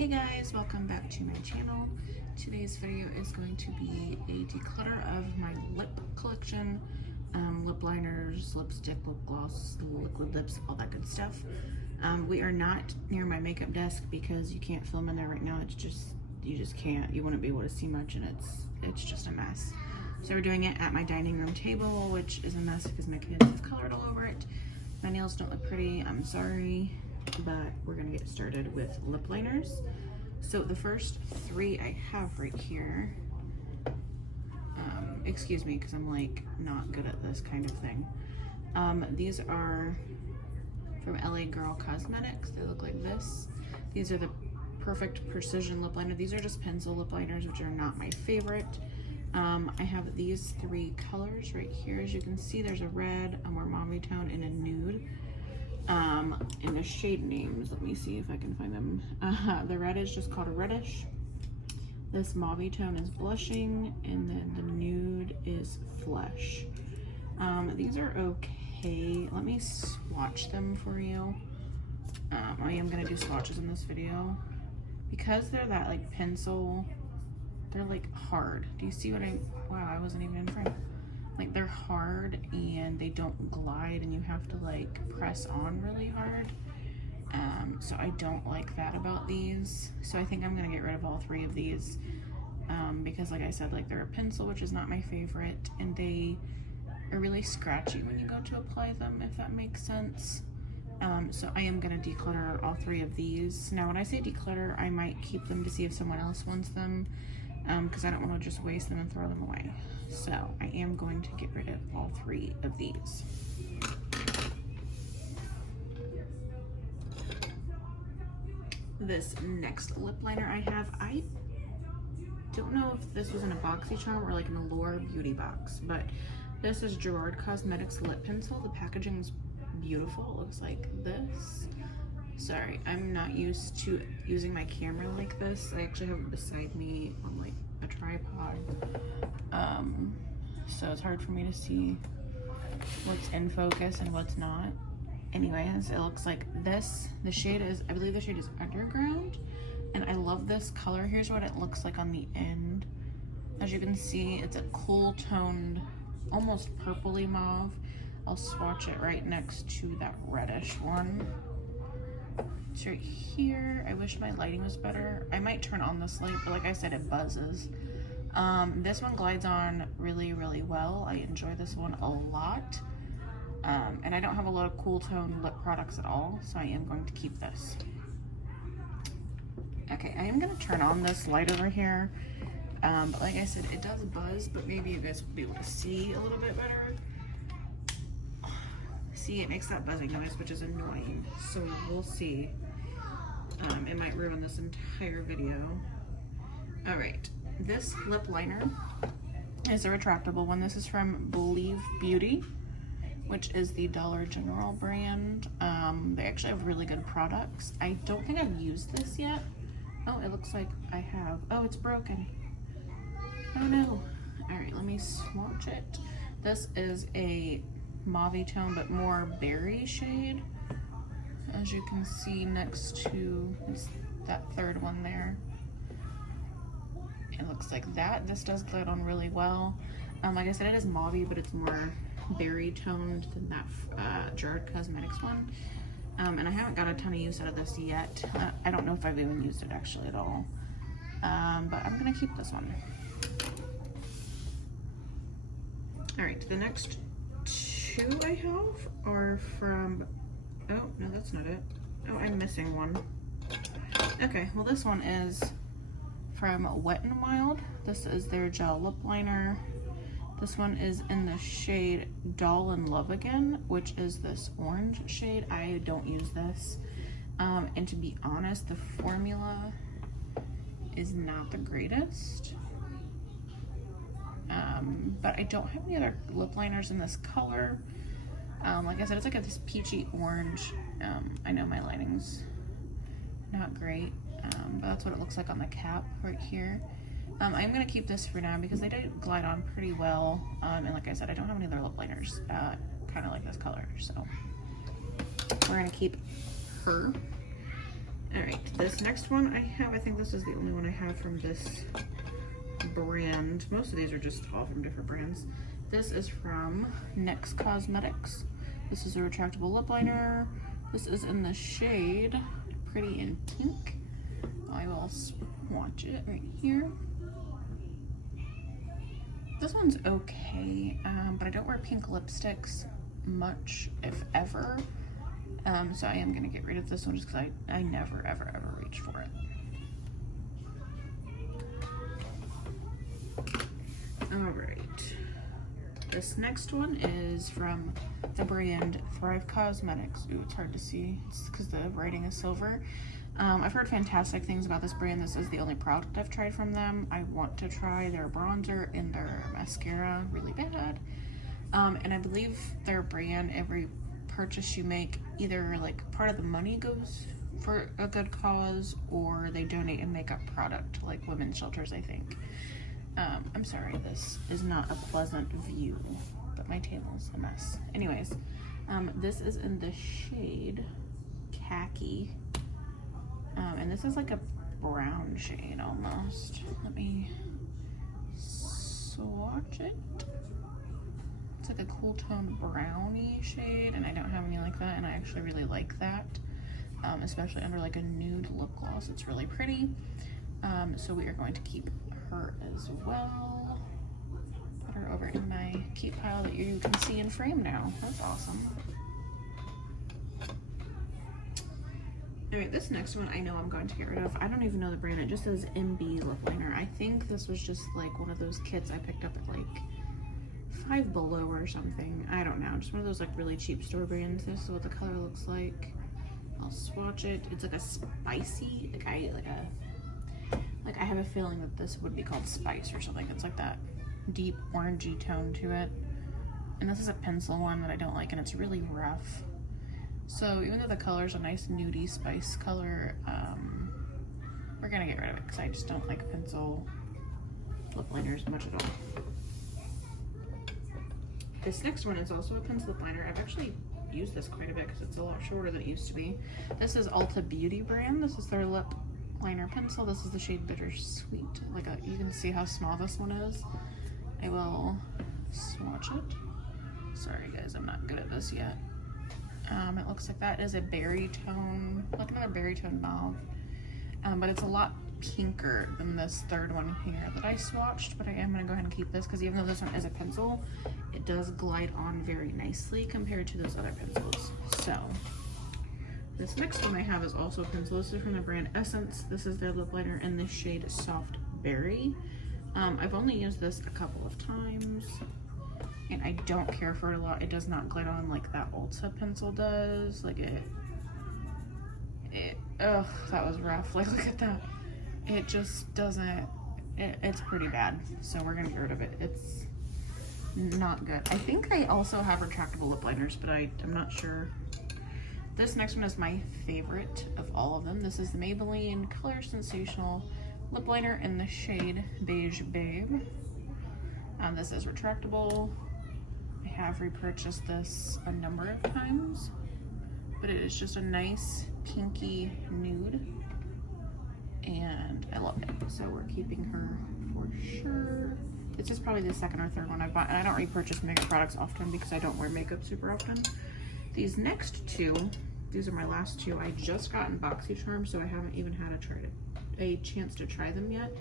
Hey guys, welcome back to my channel. Today's video is going to be a declutter of my lip collection. Lip liners, lipstick, lip gloss, liquid lips, all that good stuff. We are not near my makeup desk because you can't film in there right now. It's just, you just can't. You wouldn't be able to see much and it's just a mess. So we're doing it at my dining room table, which is a mess because my kids have colored all over it. My nails don't look pretty, I'm sorry, but we're gonna get started with lip liners. So the first three I have right here, excuse me, because I'm like not good at this kind of thing. These are from LA Girl Cosmetics. They look like this. These are the Perfect Precision Lip Liner. These are just pencil lip liners, which are not my favorite. I have these three colors right here. As you can see, there's a red, a more mauve tone, and a nude. And the shade names, let me see if I can find them. The red is just called a reddish. This mauve tone is blushing, and then the nude is flesh. These are okay. Let me swatch them for you. I am gonna do swatches in this video because they're that like pencil. They're like hard. Do you see what wow, I wasn't even in frame. Like they're hard and they don't glide and you have to like press on really hard. So I don't like that about these. So I think I'm gonna get rid of all three of these because like I said, like they're a pencil, which is not my favorite, and they are really scratchy when you go to apply them, if that makes sense. So I am gonna declutter all three of these. Now when I say declutter, I might keep them to see if someone else wants them, because I don't want to just waste them and throw them away. So I am going to get rid of all three of these. This next lip liner I have, I don't know if this was in a BoxyCharm or like an Allure beauty box, but this is Gerard Cosmetics Lip Pencil. The packaging is beautiful. It looks like this. Sorry, I'm not used to using my camera like this. I actually have it beside me on like a tripod. So it's hard for me to see what's in focus and what's not. Anyways, it looks like this. The shade is, I believe the shade is Underground. And I love this color. Here's what it looks like on the end. As you can see, it's a cool toned, almost purpley mauve. I'll swatch it right next to that reddish one. It's right here. I wish my lighting was better. I might turn on this light, but like I said, it buzzes. This one glides on really, really well. I enjoy this one a lot. And I don't have a lot of cool tone lip products at all, so I am going to keep this. Okay, I am gonna turn on this light over here. But like I said, it does buzz, but maybe you guys will be able to see a little bit better. See, it makes that buzzing noise, which is annoying. So we'll see. It might ruin this entire video. All right, this lip liner is a retractable one. This is from Believe Beauty, which is the Dollar General brand. They actually have really good products. I don't think I've used this yet. Oh, it looks like I have. Oh, it's broken. Oh no. All right, let me swatch it. This is a mauve tone, but more berry shade. As you can see next to that third one there. It looks like that. This does glide on really well. Like I said, it is mauve, but it's more berry toned than that Gerard Cosmetics one. And I haven't got a ton of use out of this yet. I don't know if I've even used it actually at all. But I'm gonna keep this one. All right, the next two I have are from, oh, no, that's not it. Oh, I'm missing one. Okay, well this one is from Wet n Wild. This is their gel lip liner. This one is in the shade Doll in Love Again, which is this orange shade. I don't use this. And to be honest, the formula is not the greatest. But I don't have any other lip liners in this color. Like I said, it's like this peachy orange. I know my lighting's not great, but that's what it looks like on the cap right here. I'm gonna keep this for now because they did glide on pretty well. And like I said, I don't have any other lip liners kind of like this color, so we're gonna keep her. All right, this next one I think this is the only one I have from this brand. Most of these are just all from different brands. This is from NYX Cosmetics. This is a retractable lip liner. This is in the shade Pretty in Pink. I will swatch it right here. This one's okay, but I don't wear pink lipsticks much, if ever. So I am gonna get rid of this one just because I never, ever, ever reach for it. All right. This next one is from the brand Thrive Cosmetics. Ooh, it's hard to see. It's because the writing is silver. I've heard fantastic things about this brand. This is the only product I've tried from them. I want to try their bronzer and their mascara really bad. And I believe their brand, every purchase you make, either like part of the money goes for a good cause or they donate a makeup product, like women's shelters, I think. I'm sorry, this is not a pleasant view, but my table's a mess. Anyways, this is in the shade Khaki. And this is like a brown shade almost. Let me swatch it. It's like a cool tone brownie shade, and I don't have any like that, and I actually really like that, especially under like a nude lip gloss. It's really pretty. So we are going to keep her as well. Put her over in my keep pile that you can see in frame now. That's awesome. Alright, this next one I know I'm going to get rid of. I don't even know the brand. It just says MB lip liner. I think this was just like one of those kits I picked up at like Five Below or something. I don't know. Just one of those like really cheap store brands. This is what the color looks like. I'll swatch it. It's like a spicy, I have a feeling that this would be called Spice or something. It's like that deep orangey tone to it. And this is a pencil one that I don't like, and it's really rough. So even though the color is a nice nudie spice color, we're gonna get rid of it because I just don't like pencil lip liners much at all. This next one is also a pencil lip liner. I've actually used this quite a bit because it's a lot shorter than it used to be. This is Ulta Beauty brand. This is their lip liner pencil. This is the shade Bittersweet. You can see how small this one is. I will swatch it. Sorry guys, I'm not good at this yet. It looks like that is a berry tone, like another berry tone mauve, but it's a lot pinker than this third one here that I swatched, but I am going to go ahead and keep this because even though this one is a pencil, it does glide on very nicely compared to those other pencils. So this next one I have is also a pencil. This is from the brand Essence. This is their lip liner in the shade Soft Berry. I've only used this a couple of times, and I don't care for it a lot. It does not glide on like that Ulta pencil does. Like ugh, that was rough. Like, look at that. It just doesn't, it's pretty bad. So we're gonna get rid of it. It's not good. I think I also have retractable lip liners, but I'm not sure. This next one is my favorite of all of them. This is the Maybelline Color Sensational lip liner in the shade Beige Babe. This is retractable. I have repurchased this a number of times, but it is just a nice pinky nude, and I love it. So we're keeping her for sure. This is probably the second or third one I've bought, and I don't repurchase makeup products often because I don't wear makeup super often. These next two, these are my last two. I just got in BoxyCharm, so I haven't even had a chance to try them yet.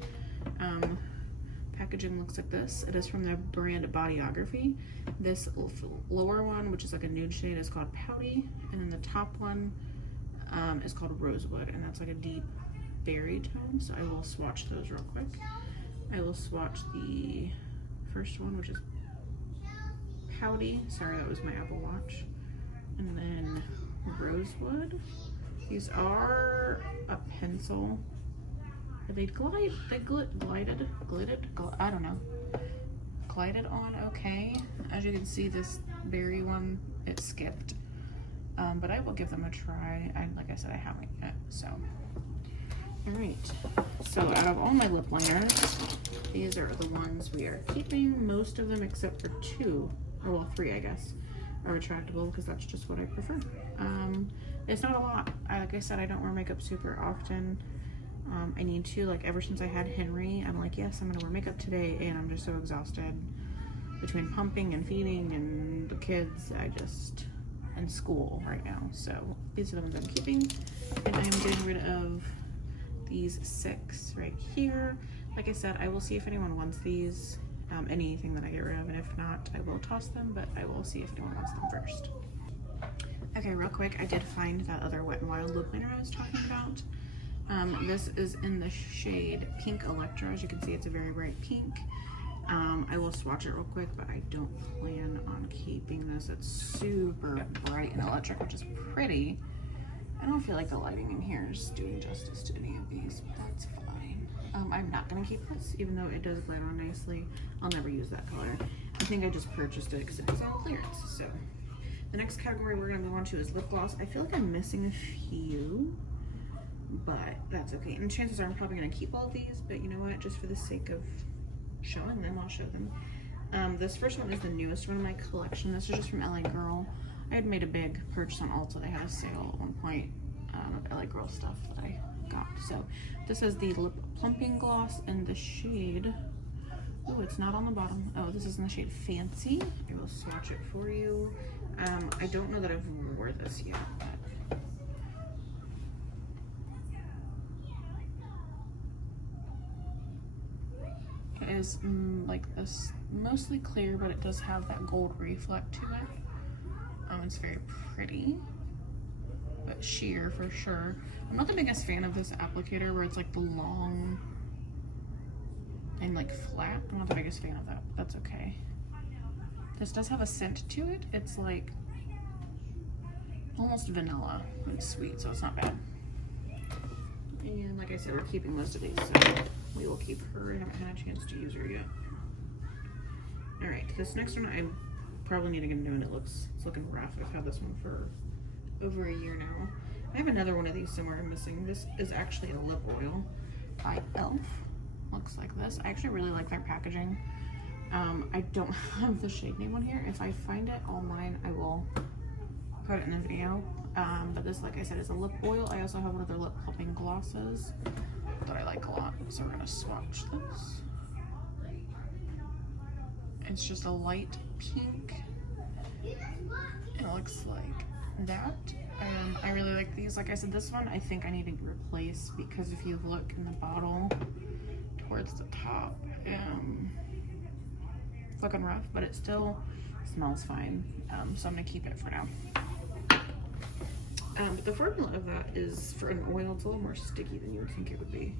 Packaging looks like this. It is from the brand Bodyography. This lower one, which is like a nude shade, is called Pouty, and then the top one is called Rosewood, and that's like a deep berry tone. So I will swatch those real quick. I will swatch the first one, which is Pouty. Sorry, that was my Apple Watch. And then Rosewood. These are a pencil. They glided, I don't know. Glided on okay. As you can see, this berry one, it skipped. But I will give them a try. Like I said, I haven't yet, so. All right, so out of all my lip liners, these are the ones we are keeping. Most of them except for two, or well, three I guess, are retractable because that's just what I prefer. It's not a lot. Like I said, I don't wear makeup super often. I need to, like ever since I had Henry, I'm like, yes, I'm gonna wear makeup today, and I'm just so exhausted between pumping and feeding and the kids, and school right now. So these are the ones I'm keeping, and I am getting rid of these 6 right here. Like I said, I will see if anyone wants these, anything that I get rid of, and if not, I will toss them, but I will see if anyone wants them first. Okay, real quick, I did find that other Wet n Wild lip liner I was talking about. This is in the shade Pink Electra. As you can see, it's a very bright pink. I will swatch it real quick, but I don't plan on keeping this. It's super bright and electric, which is pretty. I don't feel like the lighting in here is doing justice to any of these, but that's fine. I'm not gonna keep this, even though it does blend on nicely. I'll never use that color. I think I just purchased it because it was on clearance. So the next category we're gonna move on to is lip gloss. I feel like I'm missing a few, but that's okay. And chances are I'm probably gonna keep all of these, but you know what? Just for the sake of showing them, I'll show them. This first one is the newest one in my collection. This is just from LA Girl. I had made a big purchase on Ulta. They had a sale at one point of LA Girl stuff that I got. So this is the lip plumping gloss in the shade. Oh, it's not on the bottom. Oh, this is in the shade Fancy. I will swatch it for you. I don't know that I've wore this yet, but it is like this, mostly clear, but it does have that gold reflect to it. It's very pretty, but sheer for sure. I'm not the biggest fan of this applicator where it's like the long and like flat. I'm not the biggest fan of that, but that's okay. This does have a scent to it. It's like almost vanilla. It's sweet, so it's not bad. And like I said, we're keeping most of these, so we will keep her. I haven't had a chance to use her yet. All right, this next one I probably need to get a new one. It's looking rough. I've had this one for over a year now. I have another one of these somewhere I'm missing. This is actually a lip oil by e.l.f. Looks like this. I actually really like their packaging. I don't have the shade name on here. If I find it online, I will put it in the video. But this, like I said, is a lip oil. I also have one of their lip plumping glosses that I like a lot. So we're gonna swatch this. It's just a light pink. It looks like that. I really like these. Like I said, this one I think I need to replace because if you look in the bottle towards the top, it's looking rough, but it still smells fine. So I'm gonna keep it for now. But the formula of that is, for an oil, it's a little more sticky than you would think it would be,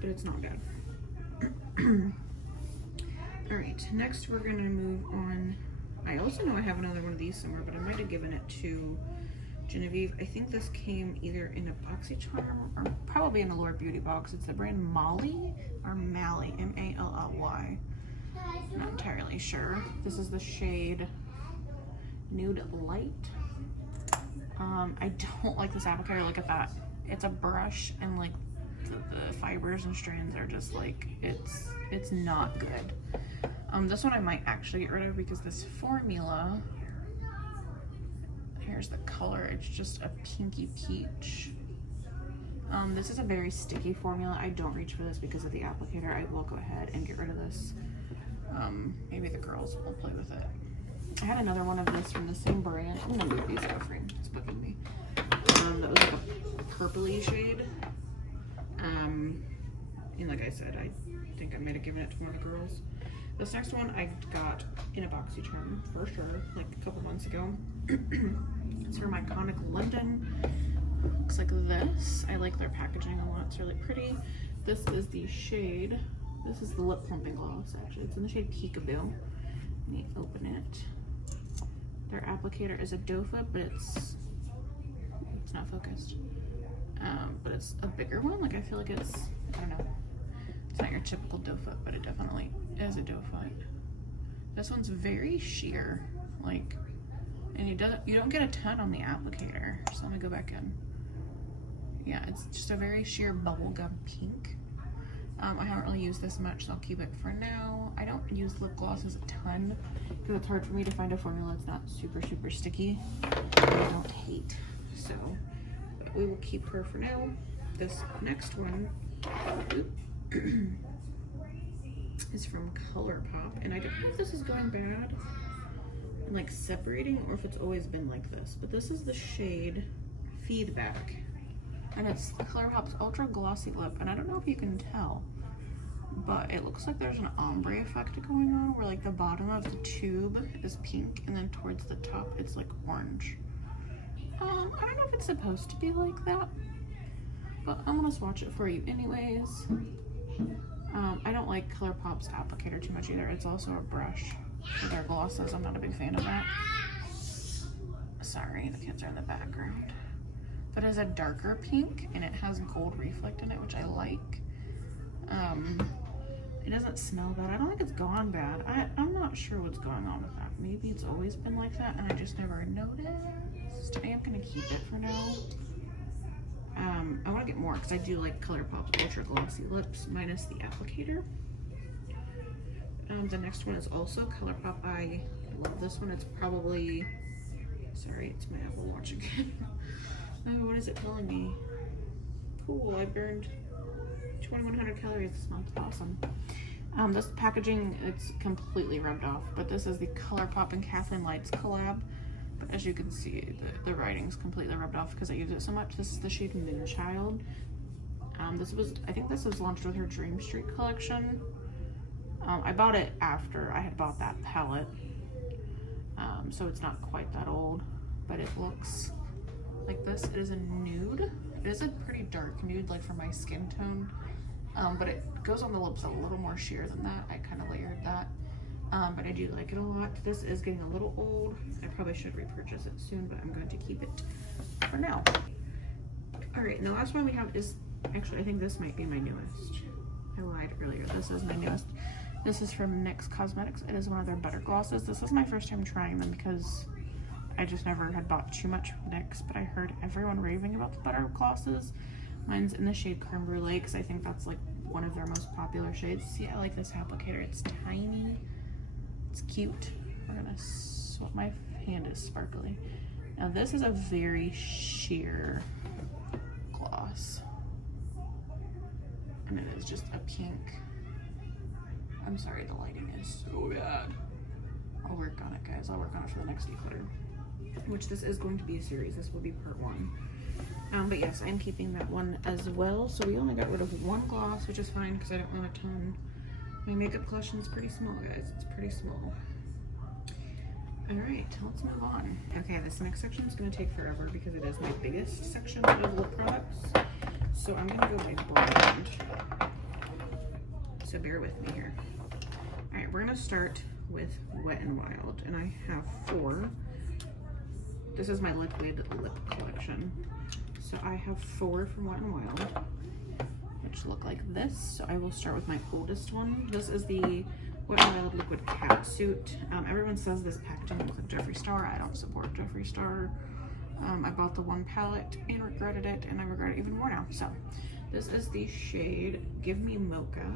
but it's not bad. All right, next we're gonna move on. I also know I have another one of these somewhere, but I might have given it to Genevieve. I think this came either in a BoxyCharm or probably in a Lord Beauty box. It's the brand Molly or Mally, M-A-L-L-Y. Not entirely sure. This is the shade Nude Light. I don't like this applicator. Look at that. It's a brush, and like the fibers and strands are just like, it's not good. This one I might actually get rid of because this formula, here's the color, it's just a pinky peach. This is a very sticky formula. I don't reach for this because of the applicator. I will go ahead and get rid of this. Maybe the girls will play with it. I had another one of this from the same brand. I'm gonna move these out of frame. It's bugging me. That was like a purpley shade. And like I said, I think I might have given it to one of the girls. This next one I got in a BoxyCharm for sure, like a couple months ago. It's from Iconic London. Looks like this. I like their packaging a lot. It's really pretty. This is the shade. This is the lip plumping gloss, actually. It's in the shade Peekaboo. Let me open it. Their applicator is a doe foot, but it's not focused. But it's a bigger one. Like I feel like it's, I don't know. It's not your typical doe foot, but it definitely is a doe foot. This one's very sheer, like, and you don't get a ton on the applicator. So let me go back in. Yeah, it's just a very sheer bubblegum pink. I haven't really used this much, so I'll keep it for now. I don't use lip glosses a ton because it's hard for me to find a formula that's not super sticky. I don't hate so but we will keep her for now. This next one is from ColourPop, and I don't know if this is going bad and like separating or if it's always been like this, but this is the shade Feedback, and it's ColourPop's Ultra Glossy Lip, and I don't know if you can tell, but it looks like there's an ombre effect going on where like the bottom of the tube is pink and then towards the top it's like orange. I don't know if it's supposed to be like that, but I'm gonna swatch it for you anyways. I don't like ColourPop's applicator too much either. It's also a brush for their glosses. I'm not a big fan of that. Sorry, the kids are in the background. But it's a darker pink and it has gold reflect in it, which I like. It doesn't smell bad. I don't think it's gone bad. I'm not sure what's going on with that. Maybe it's always been like that and I just never noticed. I am gonna keep it for now. I want to get more because I do like ColourPop's Ultra Glossy Lips minus the applicator. The next one is also ColourPop. I love this one. It's probably, sorry, it's my Apple Watch again. Oh, what is it telling me? Cool, I burned 2,100 calories this month. Awesome. This packaging, it's completely rubbed off, but this is the ColourPop and Kathleen Lights collab. But as you can see, the writing's completely rubbed off because I use it so much. This is the shade Moonchild. I think this was launched with her Dream Street collection. I bought it after I had bought that palette. So it's not quite that old, but it looks like this. It is a nude. It is a pretty dark nude, like for my skin tone. But it goes on the lips a little more sheer than that. I kind of layered that. But I do like it a lot. This is getting a little old. I probably should repurchase it soon, but I'm going to keep it for now. All right, and the last one we have is, actually I think this might be my newest. I lied earlier, this is my newest. This is from NYX Cosmetics. It is one of their butter glosses. This is my first time trying them because I just never had bought too much from NYX, but I heard everyone raving about the butter glosses. Mine's in the shade Creme Brulee because I think that's like one of their most popular shades. See, I like this applicator. It's tiny. It's cute. We're gonna swap. My hand is sparkly. Now this is a very sheer gloss, and it is just a pink. I'm sorry, the lighting is so bad. I'll work on it, guys. I'll work on it for the next declutter, which this is going to be a series. This will be part 1. But yes, I'm keeping that one as well. So we only got rid of one gloss, which is fine because I don't want a ton. My makeup collection is pretty small, guys. It's pretty small. All right, let's move on. Okay, this next section is going to take forever because it is my biggest section of lip products. So I'm going to go by brand. So bear with me here. All right, we're going to start with Wet n Wild, and I have 4. This is my liquid lip collection. So I have 4 from Wet n Wild, which look like this. So I will start with my oldest one. This is the Wet n Wild Liquid Catsuit. Everyone says this packaging looks like Jeffree Star. I don't support Jeffree Star. I bought the one palette and regretted it, and I regret it even more now. So this is the shade Give Me Mocha.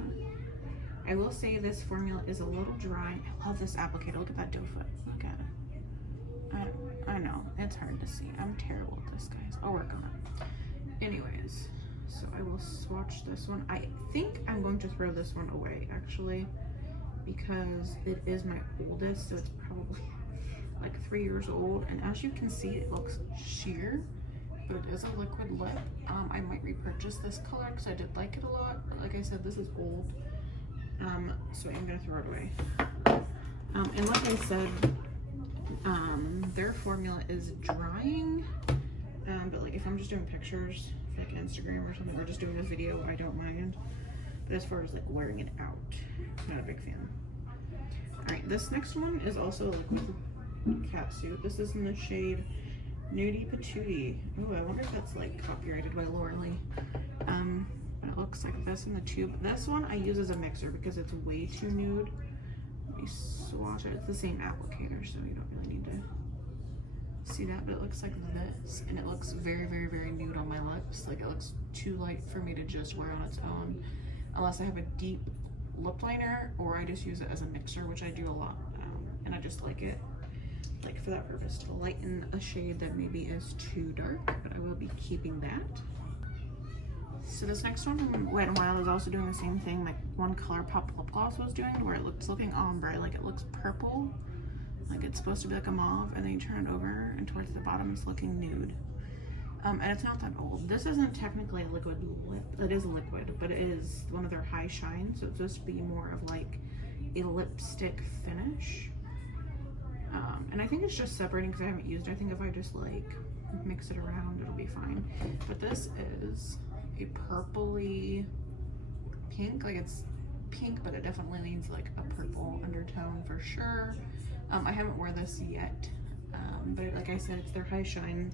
I will say this formula is a little dry. I love this applicator. Look at that doe foot. Look at it. I know, it's hard to see. I'm terrible at this, guys. I'll work on it. Anyways, so I will swatch this one. I think I'm going to throw this one away, actually, because it is my oldest, so it's probably like 3 years old. And as you can see, it looks sheer, but it is a liquid lip. I might repurchase this color because I did like it a lot. But like I said, this is old. So I'm gonna throw it away. And like I said, their formula is drying, but like if I'm just doing pictures for like Instagram or something, or just doing a video, I don't mind. But as far as like wearing it out, I'm not a big fan. All right, this next one is also a liquid catsuit. This is in the shade Nudie Patootie. Oh, I wonder if that's like copyrighted by Lauren Lee. It looks like this in the tube. This one I use as a mixer because it's way too nude. Let me swatch it. It's the same applicator, so you don't really need to see that, but it looks like this, and it looks very, very, very nude on my lips. Like, it looks too light for me to just wear on its own, unless I have a deep lip liner, or I just use it as a mixer, which I do a lot, and I just like it. like for that purpose, to lighten a shade that maybe is too dark, but I will be keeping that. So this next one from Wet n Wild is also doing the same thing like One Color Pop lip gloss was doing, where it's looking ombre, like it looks purple, like it's supposed to be like a mauve, and then you turn it over and towards the bottom it's looking nude. And it's not that old. This isn't technically a liquid lip. It is a liquid, but it is one of their high shine, so it's supposed to be more of like a lipstick finish. And I think it's just separating because I haven't used it. I think if I just like mix it around, it'll be fine. But this is a purpley pink. Like it's pink, but it definitely needs like a purple undertone for sure. I haven't worn this yet, but like I said, it's their high shine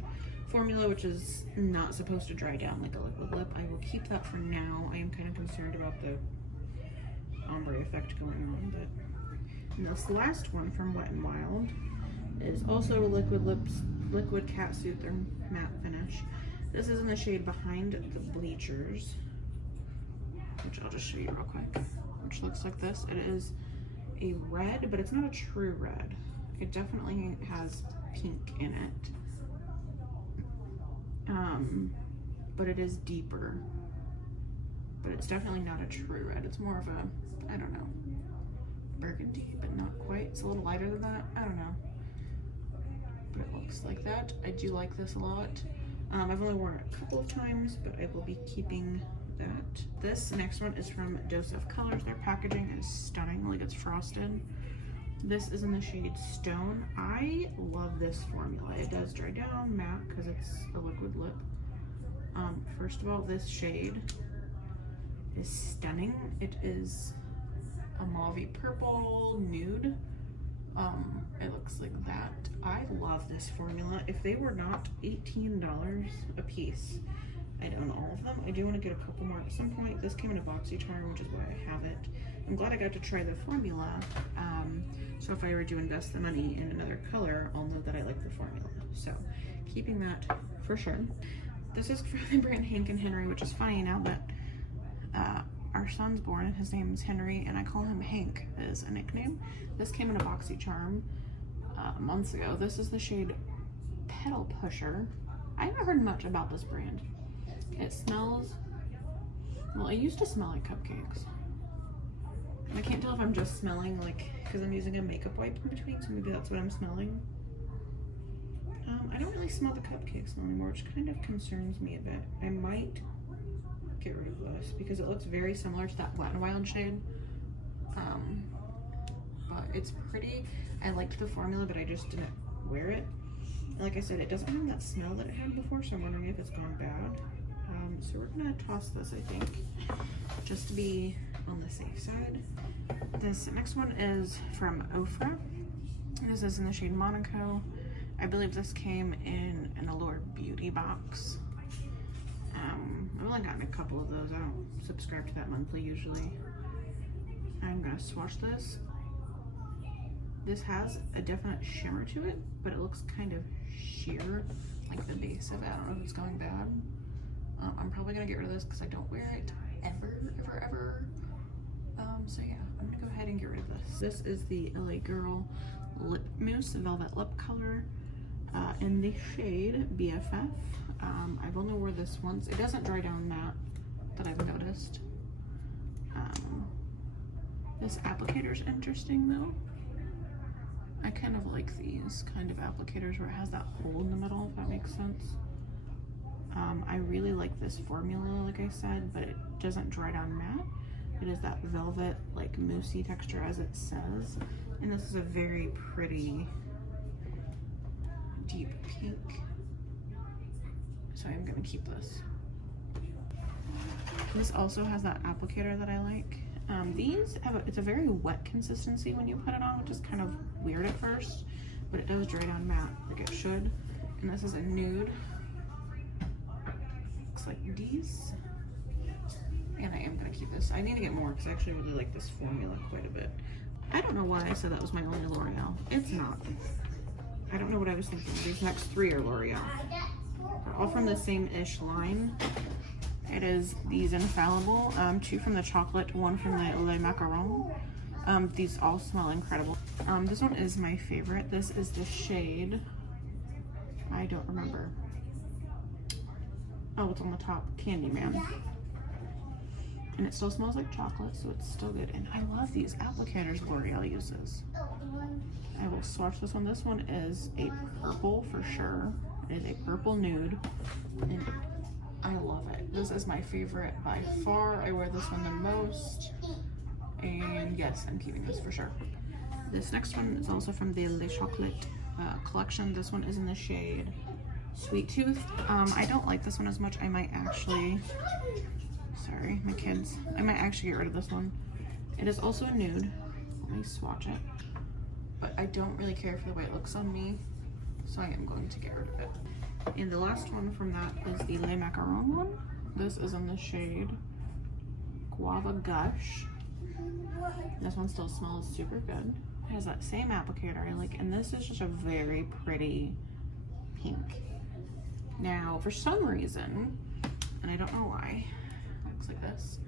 formula, which is not supposed to dry down like a liquid lip. I will keep that for now. I am kind of concerned about the ombre effect going on. But and this last one from Wet n Wild is also a liquid catsuit, their matte finish. This is in the shade Behind the Bleachers, which I'll just show you real quick, which looks like this. It is a red, but it's not a true red. It definitely has pink in it. But it is deeper, but it's definitely not a true red. It's more of a, I don't know, burgundy, but not quite. It's a little lighter than that. I don't know, but it looks like that. I do like this a lot. I've only worn it a couple of times, but I will be keeping that. This next one is from Dose of Colors. Their packaging is stunning, like it's frosted. This is in the shade Stone. I love this formula. It does dry down matte because it's a liquid lip. First of all, this shade is stunning. It is a mauvey purple nude. It looks like that. I love this formula. If they were not $18 a piece, I'd own all of them. I do want to get a couple more at some point. This came in a boxy charm, which is why I have it. I'm glad I got to try the formula. So if I were to invest the money in another color, I'll know that I like the formula. So keeping that for sure. This is from the brand Hank and Henry, which is funny now that our son's born and his name is Henry, and I call him Hank as a nickname. This came in a boxy charm months ago. This is the shade Pedal Pusher. I haven't heard much about this brand. It smells, well, it used to smell like cupcakes. I can't tell if I'm just smelling like, because I'm using a makeup wipe in between, so maybe that's what I'm smelling. I don't really smell the cupcake smell anymore, which kind of concerns me a bit. I might get rid of this because it looks very similar to that Wet n Wild shade. But it's pretty. I liked the formula, but I just didn't wear it. Like I said, it doesn't have that smell that it had before, so I'm wondering if it's gone bad. So we're gonna toss this, I think, just to be on the safe side. This next one is from Ofra. This is in the shade Monaco. I believe this came in an Allure Beauty box. I've only gotten a couple of those. I don't subscribe to that monthly usually. I'm gonna swatch this. This has a definite shimmer to it, but it looks kind of sheer, like the base of it. I don't know if it's going bad. I'm probably gonna get rid of this because I don't wear it ever. So yeah, I'm gonna go ahead and get rid of this. This is the LA Girl Lip Mousse Velvet Lip Color in the shade BFF. I've only worn this once. It doesn't dry down matte that I've noticed. This applicator's interesting though. I kind of like these kind of applicators where it has that hole in the middle, if that makes sense. I really like this formula, like I said, but it doesn't dry down matte. It is that velvet, like moussey texture as it says. And this is a very pretty deep pink. So I'm gonna keep this. This also has that applicator that I like. These have it's a very wet consistency when you put it on, which is kind of weird at first, but it does dry down matte like it should. And this is a nude. Looks like these. And I am gonna keep this. I need to get more because I actually really like this formula quite a bit. I don't know why I said that was my only L'Oreal. It's not. I don't know what I was thinking. These next three are L'Oreal. They're all from the same-ish line. It is these Infallible, 2 from the chocolate, 1 from the Le Macaron. These all smell incredible. This one is my favorite. This is the shade, I don't remember. Oh, it's on the top, Candyman. And it still smells like chocolate, so it's still good. And I love these applicators L'Oreal uses. I will swatch this one. This one is a purple for sure. It is a purple nude, and I love it. This is my favorite by far. I wear this one the most, and yes, I'm keeping this for sure. This next one is also from the Le Chocolat collection. This one is in the shade Sweet Tooth. I don't like this one as much. I might actually, sorry, my kids. I might actually get rid of this one. It is also a nude. Let me swatch it. But I don't really care for the way it looks on me, so I am going to get rid of it. And the last one from that is the Le Macaron one. This is in the shade Guava Gush. This one still smells super good. It has that same applicator I like, and this is just a very pretty pink. Now, for some reason, and I don't know why, it looks like this.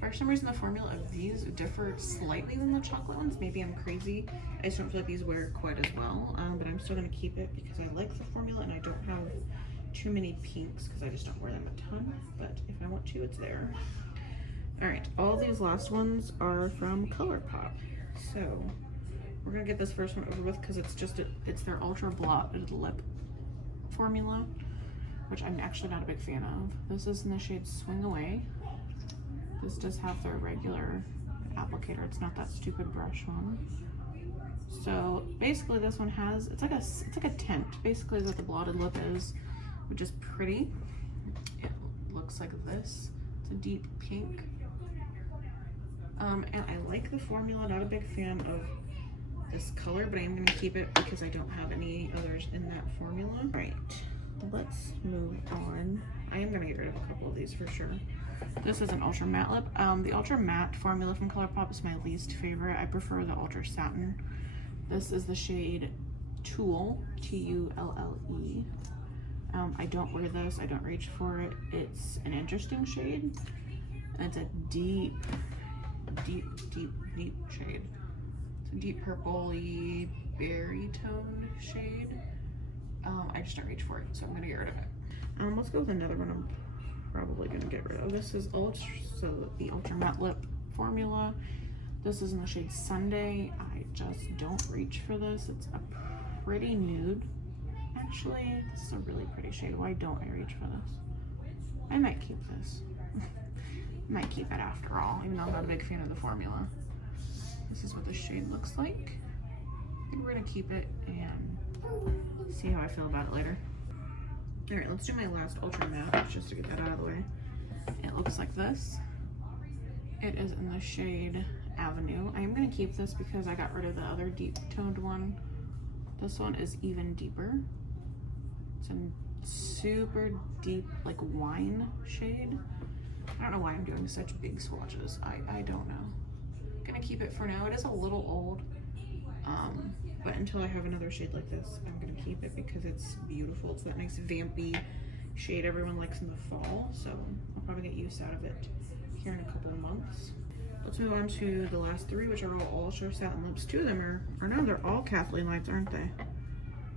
For some reason, the formula of these differ slightly than the chocolate ones. Maybe I'm crazy. I just don't feel like these wear quite as well, but I'm still gonna keep it because I like the formula and I don't have too many pinks because I just don't wear them a ton, but if I want to, it's there. All right, all these last ones are from ColourPop. So we're gonna get this first one over with because it's their Ultra Blotted Lip formula, which I'm actually not a big fan of. This is in the shade Swing Away. This does have their regular applicator. It's not that stupid brush one. So basically this one has, it's like a tint, basically is what the blotted lip is, which is pretty. It looks like this. It's a deep pink. And I like the formula, not a big fan of this color, but I'm gonna keep it because I don't have any others in that formula. All right, let's move on. I am gonna get rid of a couple of these for sure. This is an Ultra Matte Lip. The Ultra Matte formula from ColourPop is my least favorite. I prefer the Ultra Satin. This is the shade Tulle, T-U-L-L-E. I don't wear this, I don't reach for it. It's an interesting shade. And it's a deep shade. It's a deep purpley, berry toned shade. I just don't reach for it, so I'm gonna get rid of it. Let's go with another one I'm probably gonna get rid of. This is the Ultra Matte Lip formula. This is in the shade Sunday. I just don't reach for this. It's a pretty nude. Actually, this is a really pretty shade. Why don't I reach for this? I might keep this. Might keep it after all, even though I'm not a big fan of the formula. This is what the shade looks like. I think we're gonna keep it and see how I feel about it later. All right, let's do my last Ultra Matte just to get that out of the way. It looks like this. It is in the shade Avenue. I am gonna keep this because I got rid of the other deep toned one. This one is even deeper. It's a super deep, like wine shade. I don't know why I'm doing such big swatches. I don't know. I'm gonna keep it for now. It is a little old, but until I have another shade like this, I'm gonna keep it because it's beautiful. It's that nice vampy shade everyone likes in the fall, so I'll probably get use out of it here in a couple of months. Let's move on to the last three, which are all Ultra Satin Lips. Two of them are no, they're all Kathleen Lights, aren't they?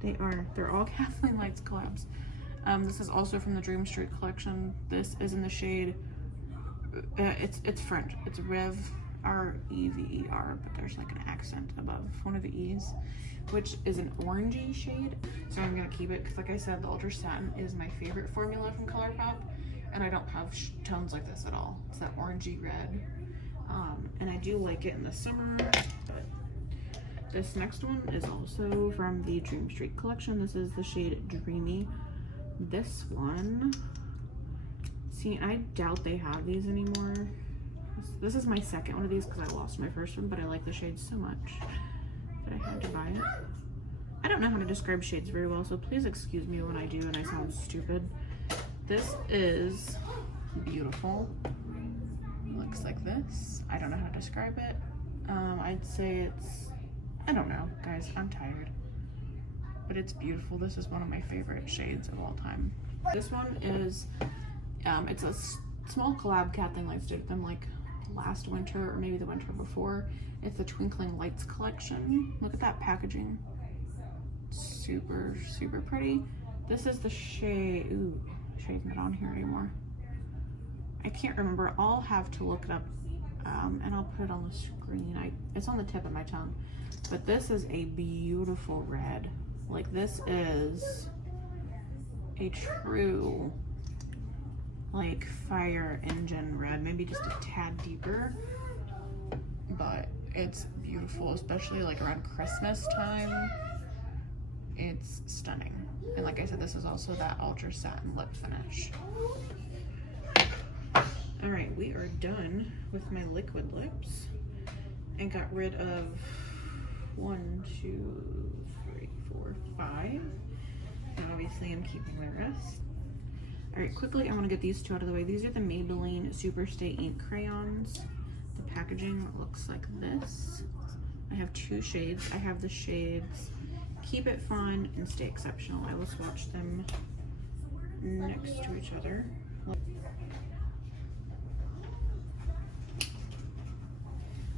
They are. They're all Kathleen Lights collabs. This is also from the Dream Street collection. This is in the shade, it's French. It's Rev, R-E-V-E-R, but there's like an accent above one of the E's, which is an orangey shade. So I'm gonna keep it because, like I said, the Ultra Satin is my favorite formula from ColourPop, and I don't have tones like this at all. It's that orangey red. And I do like it in the summer, but this next one is also from the Dream Street collection. This is the shade Dreamy. This one, see, I doubt they have these anymore. This is my second one of these because I lost my first one, but I like the shade so much that I had to buy it. I don't know how to describe shades very well, so please excuse me when I do and I sound stupid. This is beautiful. Looks like this. I don't know how to describe it. I'd say it's, I don't know, guys, I'm tired. But it's beautiful. This is one of my favorite shades of all time. This one is, it's a small collab Kathleen Lights did with them like last winter or maybe the winter before. It's the Twinkling Lights collection. Look at that packaging. Super, super pretty. This is the shade, ooh, shade's not on here anymore. I can't remember. I'll have to look it up and I'll put it on the screen. It's on the tip of my tongue. But this is a beautiful red. Like, this is a true, like, fire engine red. Maybe just a tad deeper. But it's beautiful, especially like around Christmas time. It's stunning. And like I said, this is also that ultra satin lip finish. All right, we are done with my liquid lips and got rid of 1, 2, 3, 4, 5. And obviously I'm keeping the rest. All right, quickly, I want to get these two out of the way. These are the Maybelline Superstay ink crayons. The packaging looks like this. I have 2 shades. I have the shades Keep It Fun and Stay Exceptional. I will swatch them next to each other.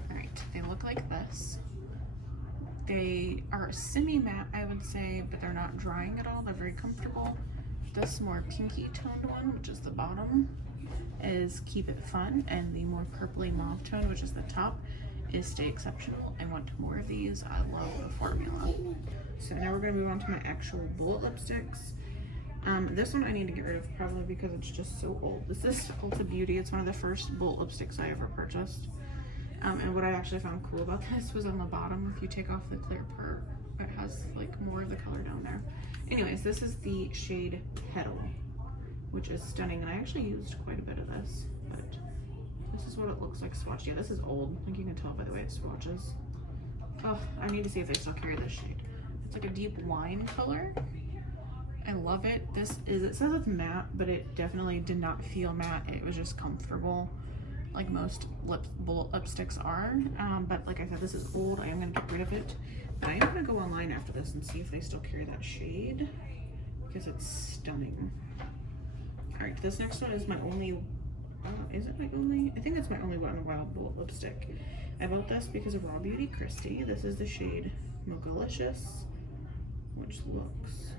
Alright, they look like this. They are semi-matte, I would say, but they're not drying at all. They're very comfortable. This more pinky toned one, which is the bottom, is Keep It Fun, and the more purpley mauve tone, which is the top, is Stay Exceptional. I want more of these. I love the formula. So now we're going to move on to my actual bullet lipsticks. This one I need to get rid of probably because it's just so old. This is Ulta Beauty. It's one of the first bullet lipsticks I ever purchased. And what I actually found cool about this was on the bottom, if you take off the clear part, it has like more of the color down there. Anyways, this is the shade Petal, which is stunning. And I actually used quite a bit of this, but this is what it looks like swatched. Yeah, this is old. I think you can tell by the way it swatches. Oh, I need to see if they still carry this shade. It's like a deep wine color. I love it. This is, it says it's matte, but it definitely did not feel matte. It was just comfortable, like most bullet lipsticks are. But like I said, this is old. I am gonna get rid of it. But I am gonna go online after this and see if they still carry that shade, because it's stunning. All right, this next one is my only, is it my only? I think it's my only Wet n Wild bullet lipstick. I bought this because of Raw Beauty Christy. This is the shade Mogalicious, which looks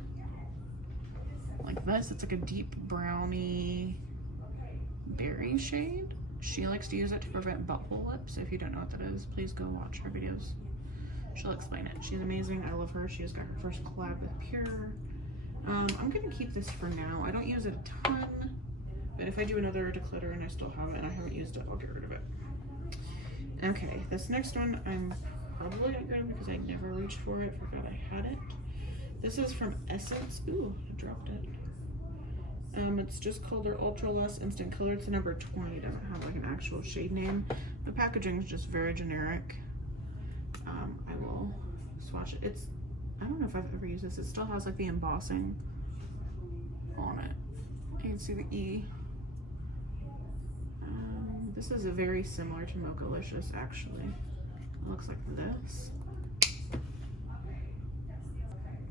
like this. It's like a deep brownie berry shade. She likes to use it to prevent butthole lips. If you don't know what that is, please go watch her videos. She'll explain it. She's amazing. I love her. She just got her first collab with Pure. I'm gonna keep this for now. I don't use it a ton, but if I do another declutter and I still have it and I haven't used it, I'll get rid of it. Okay, this next one I'm probably not going because I never reached for it. Forgot I had it. This is from Essence. Ooh, I dropped it. It's just called their Ultra Lush Instant Color. It's the number 20. It doesn't have like an actual shade name. The packaging is just very generic. I will swatch it. I don't know if I've ever used this. It still has like the embossing on it. You can see the E. This is a very similar to Mogalicious actually. It looks like this.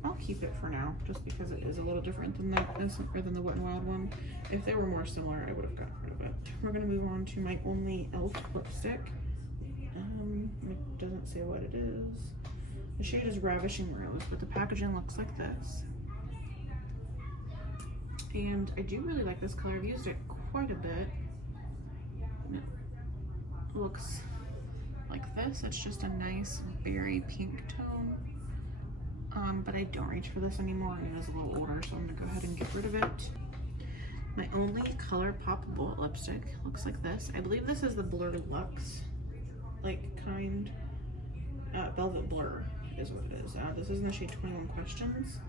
I'll keep it for now, just because it is a little different than the Wet n Wild one. If they were more similar, I would have gotten rid of it. We're gonna move on to my only e.l.f. lipstick. It doesn't say what it is. The shade is Ravishing Rose, but the packaging looks like this. And I do really like this color. I've used it quite a bit. It looks like this. It's just a nice berry pink tone. But I don't reach for this anymore, and it is a little older, so I'm gonna go ahead and get rid of it. My only ColourPop bullet lipstick looks like this. I believe this is the Blur Luxe, like kind, Velvet Blur is what it is. This is in the shade 21 Questions.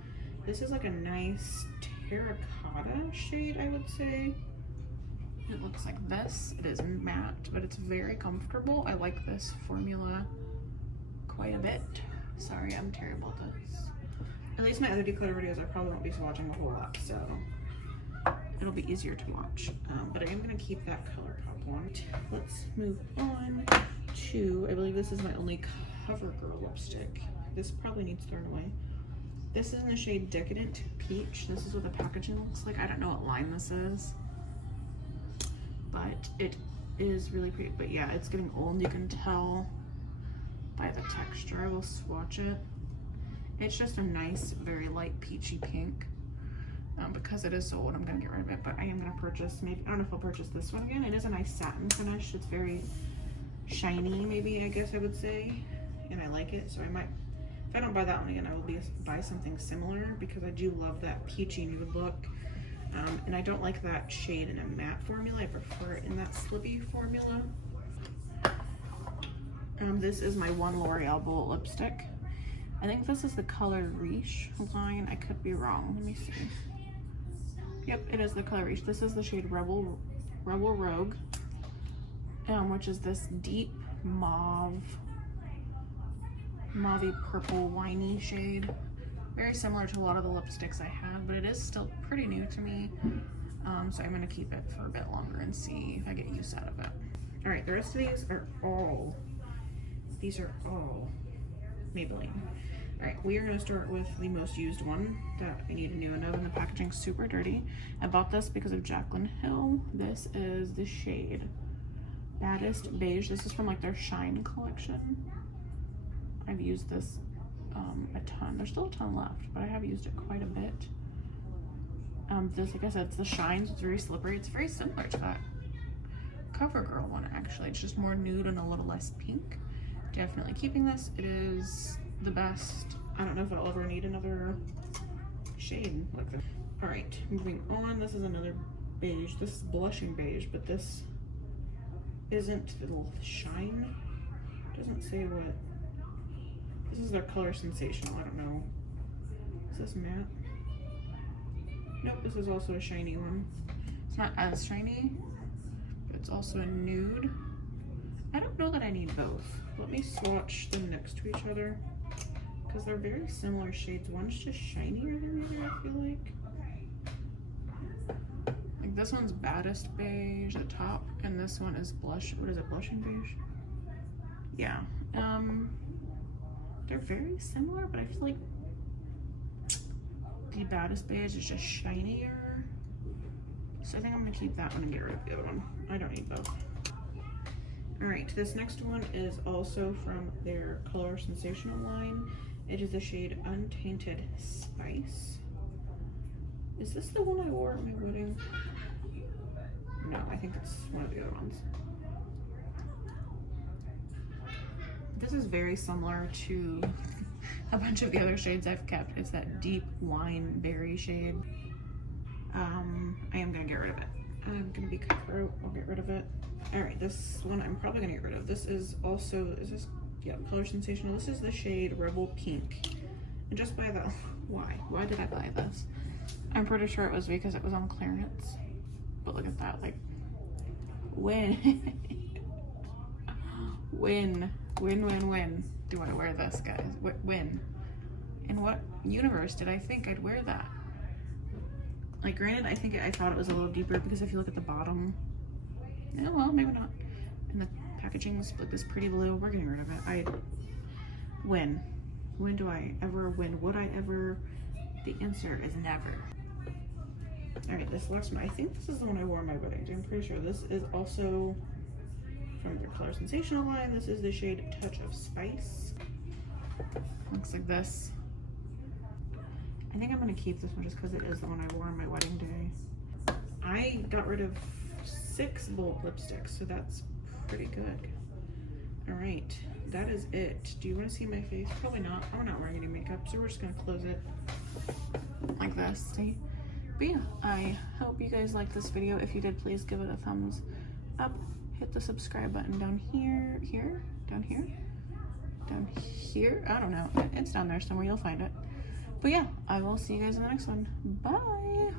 This is like a nice terracotta shade, I would say. It looks like this. It is matte, but it's very comfortable. I like this formula quite a bit. Sorry, I'm terrible at this. At least my other declutter videos, I probably won't be swatching a whole lot, so it'll be easier to watch. But I am gonna keep that ColourPop one. Let's move on to, I believe this is my only CoverGirl lipstick. This probably needs thrown away. This is in the shade Decadent Peach. This is what the packaging looks like. I don't know what line this is, but it is really pretty, but yeah, it's getting old. You can tell by the texture. I will swatch it. It's just a nice, very light peachy pink. Because it is so old, I'm gonna get rid of it, but I am gonna purchase, maybe, I don't know if I'll purchase this one again. It is a nice satin finish. It's very shiny, maybe, I guess I would say, and I like it, so I might, if I don't buy that one again, I will buy something similar, because I do love that peachy nude look. And I don't like that shade in a matte formula. I prefer it in that slippy formula. This is my one L'Oreal Bullet lipstick. I think this is the color Riche line. I could be wrong. Let me see. Yep, it is the color Riche. This is the shade Rebel Rogue, which is this deep mauvey purple winey shade. Very similar to a lot of the lipsticks I have, but it is still pretty new to me. So I'm gonna keep it for a bit longer and see if I get use out of it. All right, the rest of these are all Maybelline. All right, we are gonna start with the most used one that I need a new one of, and the packaging's super dirty. I bought this because of Jaclyn Hill. This is the shade Baddest Beige. This is from like their Shine collection. I've used this a ton. There's still a ton left, but I have used it quite a bit. This, like I said, it's the Shine, so it's very slippery. It's very similar to that CoverGirl one, actually. It's just more nude and a little less pink. Definitely keeping this. It is the best. I don't know if I'll ever need another shade like this. All right, moving on. This is another beige. This is blushing beige, but this isn't the Shine. It doesn't say what. This is their Color Sensational. I don't know. Is this matte? Nope, this is also a shiny one. It's not as shiny, but it's also a nude. I don't know that I need both. Let me swatch them next to each other, because they're very similar shades. One's just shinier than the other, I feel like. Like this one's Baddest Beige, the top, and this one is blush. What is it, blushing beige? Yeah. They're very similar, but I feel like the Baddest Beige is just shinier. So I think I'm gonna keep that one and get rid of the other one. I don't need both. All right, this next one is also from their Color Sensational line. It is the shade Untainted Spice. Is this the one I wore at my wedding? No, I think it's one of the other ones. This is very similar to a bunch of the other shades I've kept. It's that deep wine berry shade. I am gonna get rid of it. I'm gonna be cutthroat. I'll get rid of it. All right, this one I'm probably gonna get rid of. This is also, yeah, Color Sensational. This is the shade Rebel Pink. And just by the, why did I buy this? I'm pretty sure it was because it was on clearance. But look at that, like, win. Win do I wear this, guys? Win. In what universe did I think I'd wear that? Like, granted, I thought it was a little deeper, because if you look at the bottom, yeah, well, maybe not. And the packaging was like this pretty blue. We're getting rid of it. When do I ever win? Would I ever? The answer is never. All right, this last one, I think this is the one I wore on my wedding day. I'm pretty sure this is also from their Color Sensational line. This is the shade Touch of Spice. Looks like this. I think I'm gonna keep this one just because it is the one I wore on my wedding day. I got rid of 6 Bullet lipsticks, so that's pretty good. All right, that is it. Do you want to see my face? Probably not. I'm not wearing any makeup, so we're just gonna close it like this. See? But yeah, I hope you guys liked this video. If you did, please give it a thumbs up. Hit the subscribe button down here, down here. I don't know. It's down there somewhere. You'll find it. But yeah, I will see you guys in the next one. Bye.